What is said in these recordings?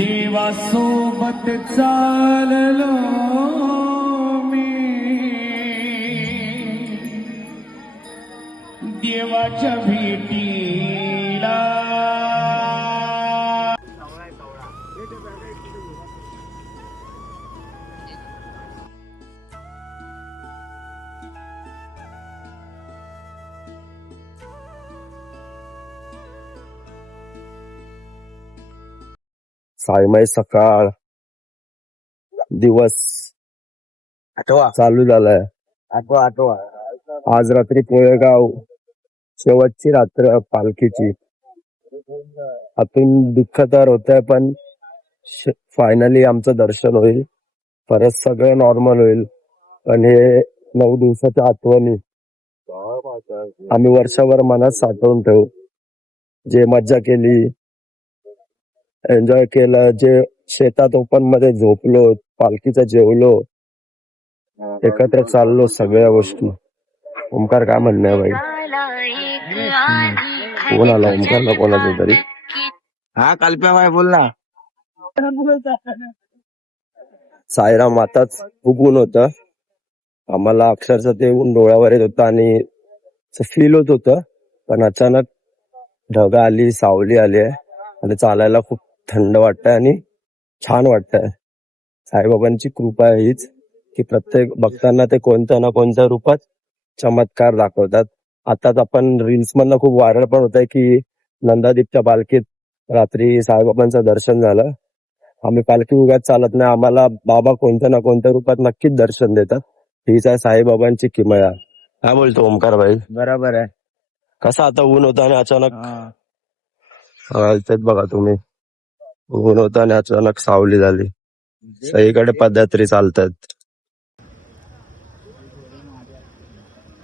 देवासोबत चाललो मी, देवाच्या भेटीला. सायमाई सकाळ दिवस चालू झालाय. आज रात्री कोळेगाव शेवटची रात्र पालखीची. आतून दुःख तर होत आहे, पण फायनली आमचं दर्शन होईल, परत सगळं नॉर्मल होईल. पण हे 9 दिवसाच्या आठवणी आम्ही वर्षभर मनात साठवून ठेवू. जे मज्जा केली, एन्जॉय केलं, जे शेतात ओपन मध्ये झोपलो, पालखीचं जेवलो, एकत्र चाललो, सगळ्या गोष्टी. ओमकार काय म्हणणं आहे भाई? फोन आला ओमकारला कोणाचा तरी. हा कालप्या भाई बोल ना. सायराम आताच खूप ऊन होतं, आम्हाला अक्षरशः ते ऊन डोळ्यावर येत होतं आणि फील होत होतं. पण अचानक ढग आली, सावली आली आहे आणि चालायला खूप थंड वाटतंय आणि छान वाटतंय. साईबाबांची कृपा आहे हीच की प्रत्येक भक्तांना ते कोणत्या ना कोणत्या रूपात चमत्कार दाखवतात. आताच आपण रील्स मधनं खूप व्हायरल पण होत आहे की नंदादीपच्या पालखीत रात्री साईबाबांचं दर्शन झालं. आम्ही पालखी उगाच चालत नाही, आम्हाला बाबा कोणत्या ना कोणत्या रूपात नक्कीच दर्शन देतात. हीच आहे साईबाबांची किमया. काय बोलतो ओमकार भाई? बरोबर आहे. कसं आता ऊन होतं आणि अचानक तेच बघा तुम्ही, ऊन होतं आणि अचानक सावली झाली. सगळीकडे पदयात्री चालतात.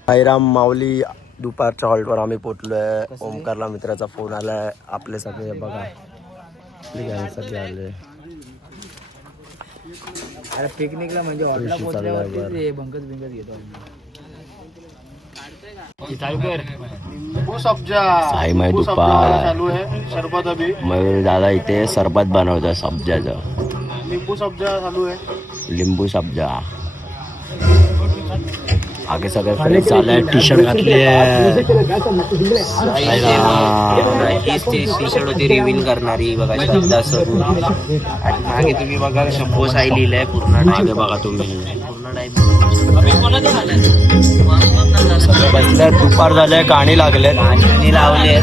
साईराम माऊली दुपारच्या हॉल्टवर आम्ही पोहोचलोय. ओमकारला मित्राचा फोन आलाय. आपले सगळे बघा, सगळे आले. अरे पिकनिकला म्हणजे हॉटेलला पोहोचल्यावरती बंकच घेतो. साईमाई दुपार मयूर दादा इथे सरबत बनवतोय सब्जाचं. लिंबू सब्जा. आगे सगळे फ्रेंड चालले, टी शर्ट घातले. टी शर्ट होती रिव्हील करणारी बघा, श्रद्धा स्वरूप. आणि मागे तुम्ही बघा शंभो साई लिहिलंय पूर्ण. मागे बघा तुम्ही पूर्ण टाईम बसल्या. दुपार झाले, गाणी लागले, गाणी लावले.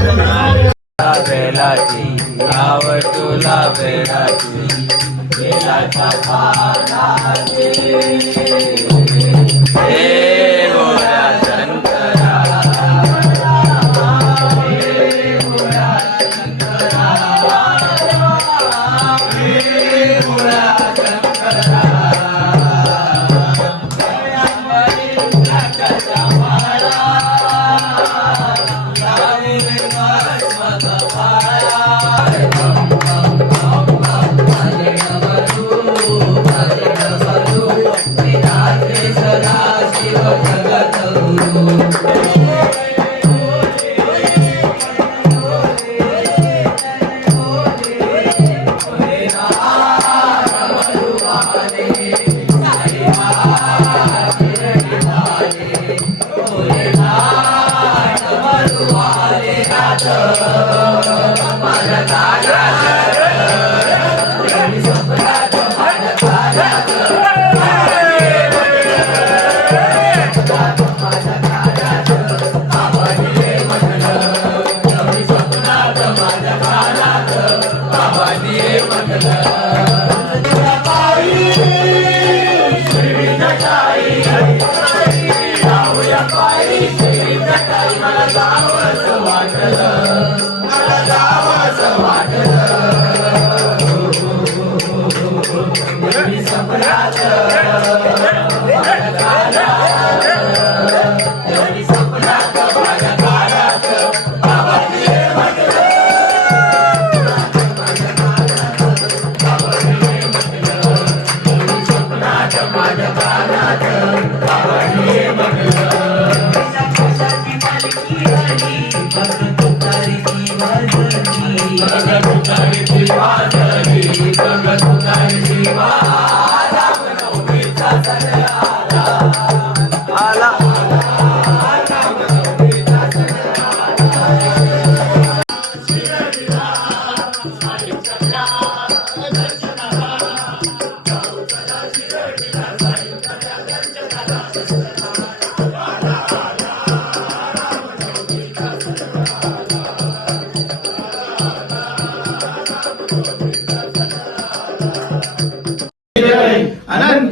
तुतारीची वाजली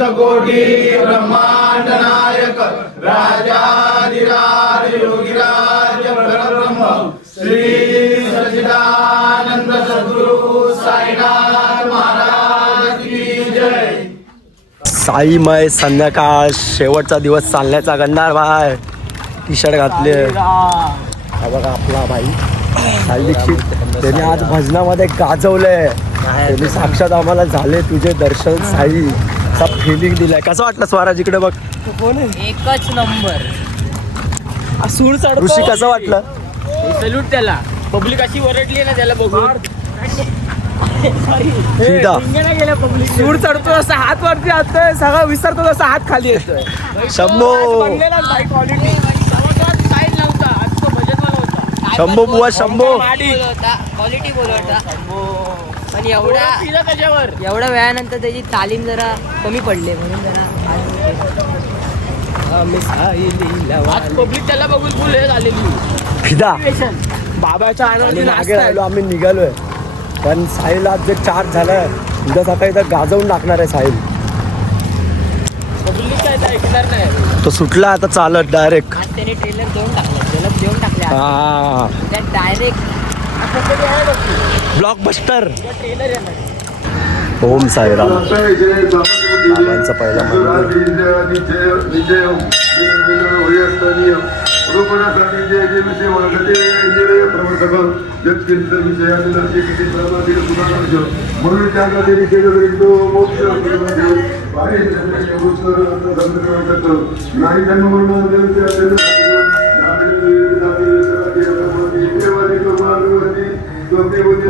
अनंत कोटी ब्रह्मांड नायक राजाधिराज योगीराज परब्रह्म श्री सच्चिदानंद सद्गुरु साईनाथ महाराज की जय. साईमय संध्याकाळ शेवटचा दिवस चालण्याचा गंधार भाई टी शर्ट घातले. हा बघा आपला भाई साई दीक्षित त्याने आज भजनामध्ये गाजवलंय. त्यांनी साक्षात आम्हाला झाले तुझे दर्शन साई असा फिलिंग दिलाय. कसं वाटलं स्वराज इकडे बघ. एकच नंबर सूर ऋषी कसं वाटलं. सल्यूट त्याला. पब्लिक अशी ओरडली ना त्याला बघून. सीधा सूर चढतो असा हात वरती असतोय सगळं विसरतो तसा हात खाली येतोय. शंभो शंभो बुवा शंभो क्वालिटी बोलवता पण एवढ्या वेळानंतर त्याची तालीम जरा कमी पडली म्हणून जरा पब्लिक त्याला बघून फुल हे झालेली फिदा. बाबाच्या आम्ही मागे राहिलो आम्ही निघालोय पण साहिल आज जे चार्ज झालाय उद्या सकाळी तर गाजवून टाकणार आहे साहिल. पब्लिक काय ऐकणार नाही. तो सुटला आता चालत डायरेक्ट. आज त्याने ट्रेलर देऊन टाकले हा डायरेक्ट ब्लॉकबस्टर. ट्रेलर येणार. ओम साईराम. बाबांचं पहिलं मंदिर.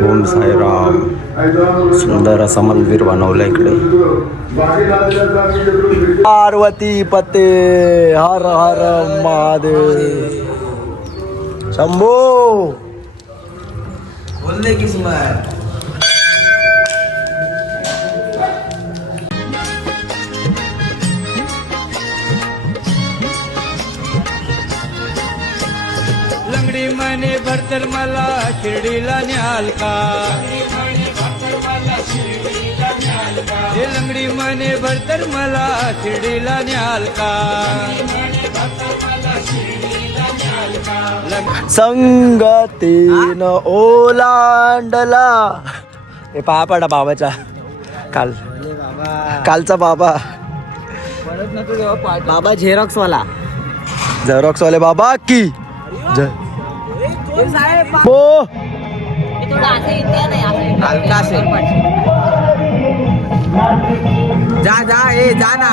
ओम साईराम. सुंदर असं मंदिर बनवलं इकडे. पार्वती पते हर हर महादेव. शंभो बोलले किस्मत. लंगडी मने भरतर मला शिर्डीला न्याल का. हे लंगडी मने भरतर मला शिर्डीला न्याल का. संगतीन ओलांडला. हे पाया पडा बाबाच्या. कालचा बाबा बाबा झेरॉक्स वाला. झेरॉक्स वाले बाबा की हो. हलका असेल. जा ए जा ना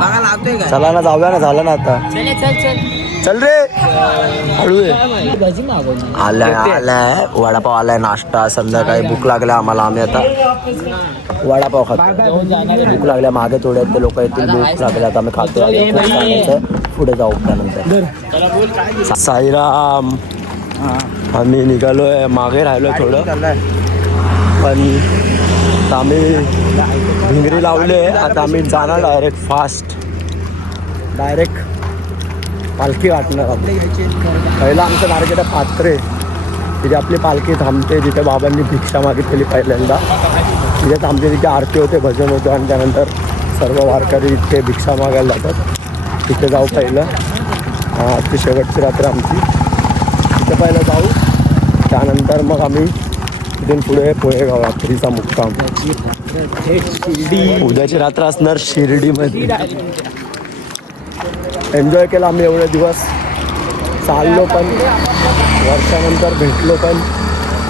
बघा लावतोय का. चला ना जाऊया ना. झालं ना आता. चल रे हळू आलाय. वडापाव आलाय. नाश्ता संध्याकाळी भूक लागल्या आम्हाला. आम्ही आता वडापाव खातो. भूक लागल्या मागे थोडे ते लोक येतील. भूक लागल्या आता आम्ही खातो. पुढे जाऊ त्यानंतर. साईराम. आम्ही निघालोय. मागे राहिलोय थोडं पण आम्ही भिंगरी लावले. आता आम्ही जाणार डायरेक्ट पालखी वाटणार आहोत. पहिलं आमचं टार्गेट आहे पात्रे. तिथे आपली पालखी थांबते जिथे बाबांनी भिक्षा मागितलेली पहिल्यांदा. तिथे थांबते. तिथे आरती होते भजन होतं आणि त्यानंतर सर्व वारकरी इथे भिक्षा मागायला जातात. तिथे जाऊ पहिलं. आजची शेवटची रात्र आमची. तिथे पहिलं जाऊ. त्यानंतर मग आम्ही तिथून पुढे पोहेगाव रात्रीचा मुक्काम. उद्याची रात्र असणार शिर्डीमध्ये. एन्जॉय केला आम्ही एवढे दिवस. चाललो पण वर्षानंतर भेटलो पण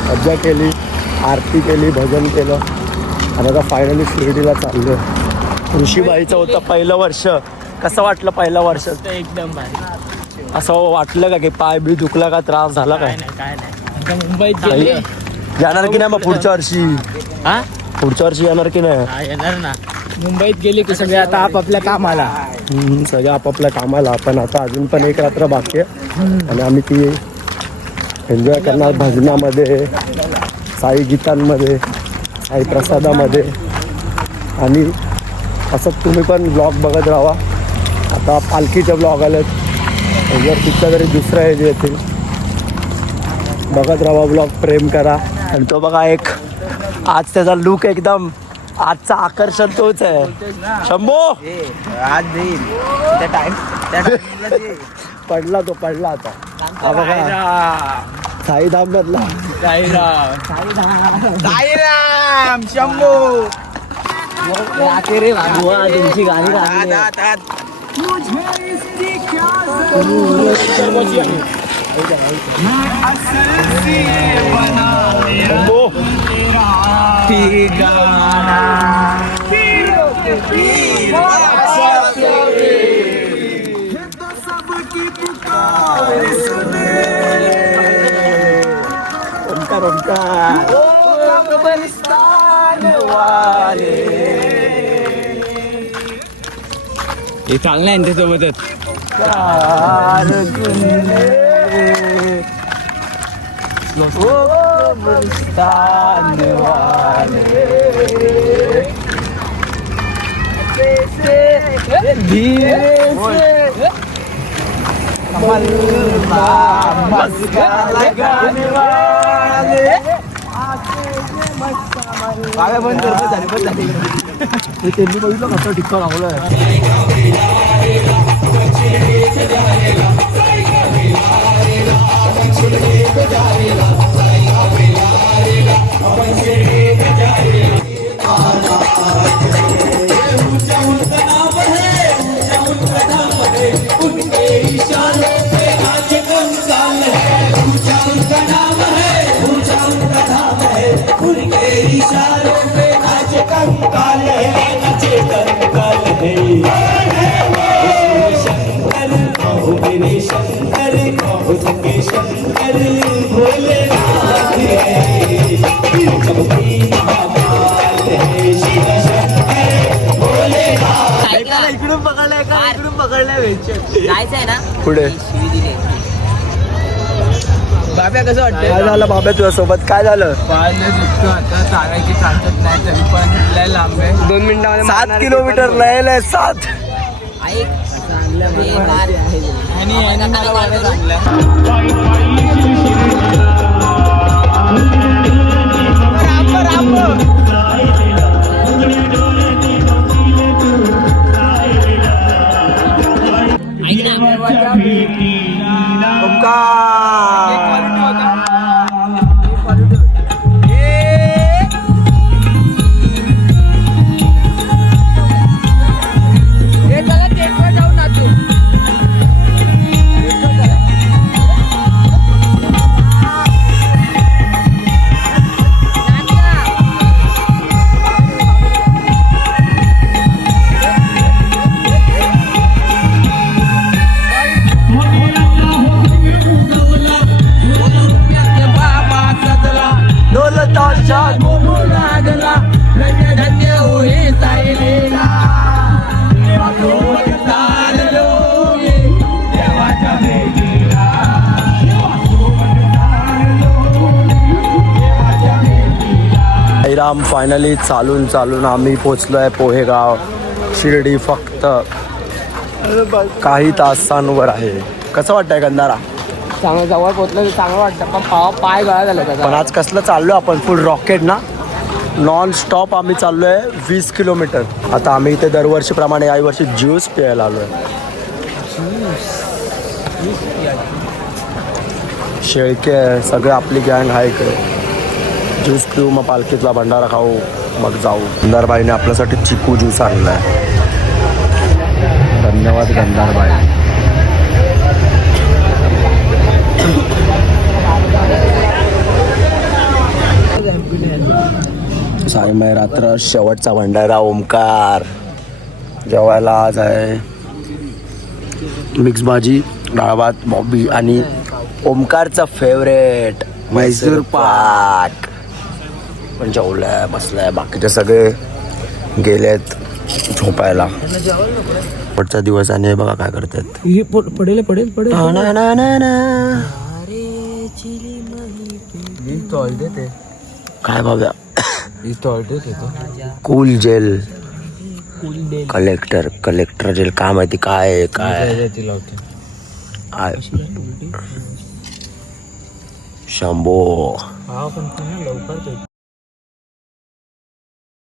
मज्जा केली. आरती केली भजन केलं आणि आता फायनली शिर्डीला चाललो. ऋषीबाईचं होतं पहिलं वर्ष. कसं वाटलं पहिलं वर्ष. एकदम भारी. असं वाटलं का की पाय बी दुखला का त्रास झाला काय. काय नाही. मुंबईत गेले. जाणार की नाही मग पुढच्या वर्षी. पुढच्या वर्षी येणार की नाही. येणार ना. मुंबईत गेले की सगळे आता आपापल्या कामाला. सगळे आपापल्या कामाला. पण आता अजून पण एक रात्र बाकी आहे आणि आम्ही ती एन्जॉय करणार भजनामध्ये, साई गीतांमध्ये, साई प्रसादामध्ये. आणि असं तुम्ही पण ब्लॉग बघत राहा. आता पालखीचे ब्लॉग आलेत. जर तिथल्या तरी दुसऱ्या हे येतील बघत राहा. ब्लॉग प्रेम करा. आणि तो बघा एक आज त्याचा लुक एकदम आजचा आकर्षण तोच आहे शंभो. आज देईल त्या टाइमला दे. पडला तो पडला आता हा बघा साईधाम मधला साईराम शंभू तुमची गाणी हे चांगलं आहे त्याच्यासोबतच बंद करतो झाली पण झाली. त्यांनी बघितलं कसं ठिकाण लावलंय. इकडून पकडलाय का इकडून पकडलाय जायचंय ना पुढे शिवी दिली. बाब्या कसं वाटतंय काय झालं बाबा तुझ्या सोबत काय झालं. पाहिलं दिसतो आता चालायची चालत नाही तरी पण लय लांब आहे. 2 मिनिटांमध्ये 7 किलोमीटर लयलंय 7. ऐक आणि याने मला वाटत चांगलं साईराम फायनली चालून आम्ही पोचलोय पोहेगाव. शिर्डी फक्त काही तासांवर आहे. कसं वाटतंय गंधारा. चांगलं जवळ पोहोचलं चांगलं वाटतं पण पाय गळा झाला त्याचा. पण आज कसलं चाललोय आपण फुल रॉकेट ना. नॉन स्टॉप आम्ही चाललोय 20 किलोमीटर. आता आम्ही इथे दरवर्षीप्रमाणे याही वर्षी ज्यूस प्यायला आलोय. शेळके सगळे आपली गँग आहे इकडे. ज्यूस पिऊ मग पालखीतला भंडारा खाऊ मग जाऊ. गंधारबाईने आपल्यासाठी चिकू ज्यूस आणलाय. धन्यवाद गंधारबाई. साईमय रात्र शेवटचा भंडारा ओमकार. जेवायला आज आहे मिक्स भाजी डाळ भात बॉबी आणि ओमकारचा फेवरेट मैसूर पाक. पण जेवलाय बसलाय. बाकीचे सगळे गेलेत झोपायला. शेवटचा दिवस आणि हे बघा काय करतात. पडेल काय बाबा कूल जेल कलेक्टर जेल काय माहिती काय काय शंभो.